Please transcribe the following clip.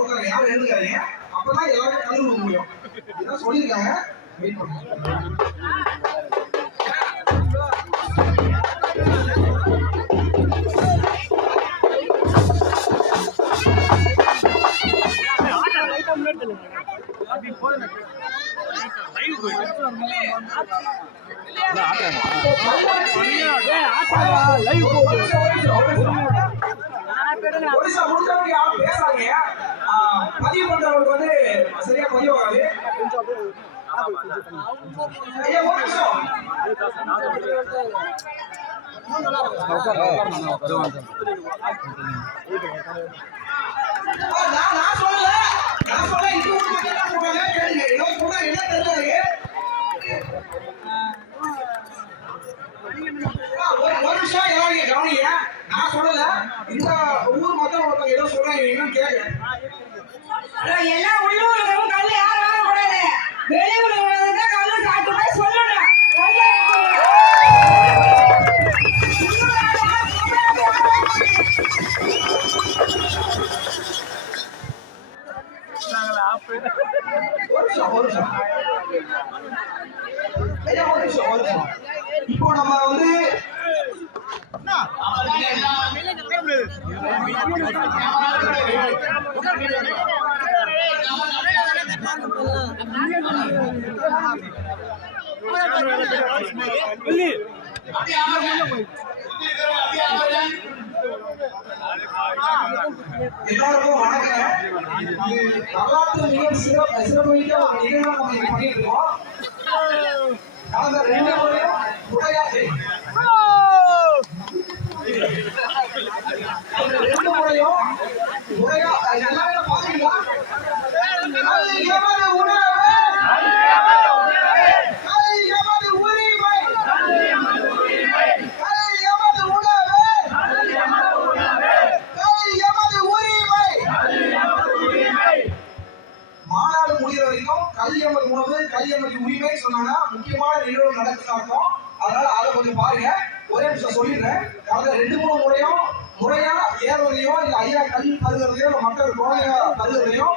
எல்லாரும் உட்காருங்க. யாரும் எழுந்துக்காதீங்க அப்பதான் எல்லாரும் கல்வி கொடுக்க முடியும். இதான் சொல்லியிருக்காங்க? வெயிட் பண்ணுங்க. ஆட்டம் லைவ் போகுது ஒரு நிமிஷம் எல்லாரும் கவனிங்க நான் சொல்லல இந்த ஊர் மக்கள் ஒருத்தவங்க ஏதோ சொல்றாங்க என்னன்னு கேளுங்க அதான் எல்லா உள்ளூர்களும் யாரும் வாங்கக்கூடாது வெளியூர் தான் கல்லு சாப்பிட்டு போய் சொல்லணும் கல்லு வாங்கக்கூடாது. உள்ளூர் ஆளு யாரும் கூப்பிடாது. ஒரு நிமிஷம் ஒரு நிமிஷம் ஐயா ஒரு நிமிஷம் ஒரு நிமிஷம் இப்போ நம்ம வந்து எல்லாருக்கும் வணக்கம் வரலாற்று மிக சிறப்பு சிறப்புமிக்க ஒரு நிகழ்வை நம்ம இங்க பண்ணிட்டு இருக்கோம் கடந்த ரெண்டு முறையும் உரையாற்றி கடந்த ரெண்டு முறையும் உரையா அதிகமதி உணவு கலியமதி உரிமை சொன்னாங்கன்னா முக்கியமான நிகழ்வு நடக்குதாக்கும் அதனால அதை கொஞ்சம் பாருங்க ஒரே நிமிஷம் சொல்லிடுறேன் கடந்த ரெண்டு மூணு முறையும் முறையா ஏறுவதையும் இந்த ஐயா கல்வி பருகிறதையும் மக்கள் குழந்தைங்க பருகிறதையும்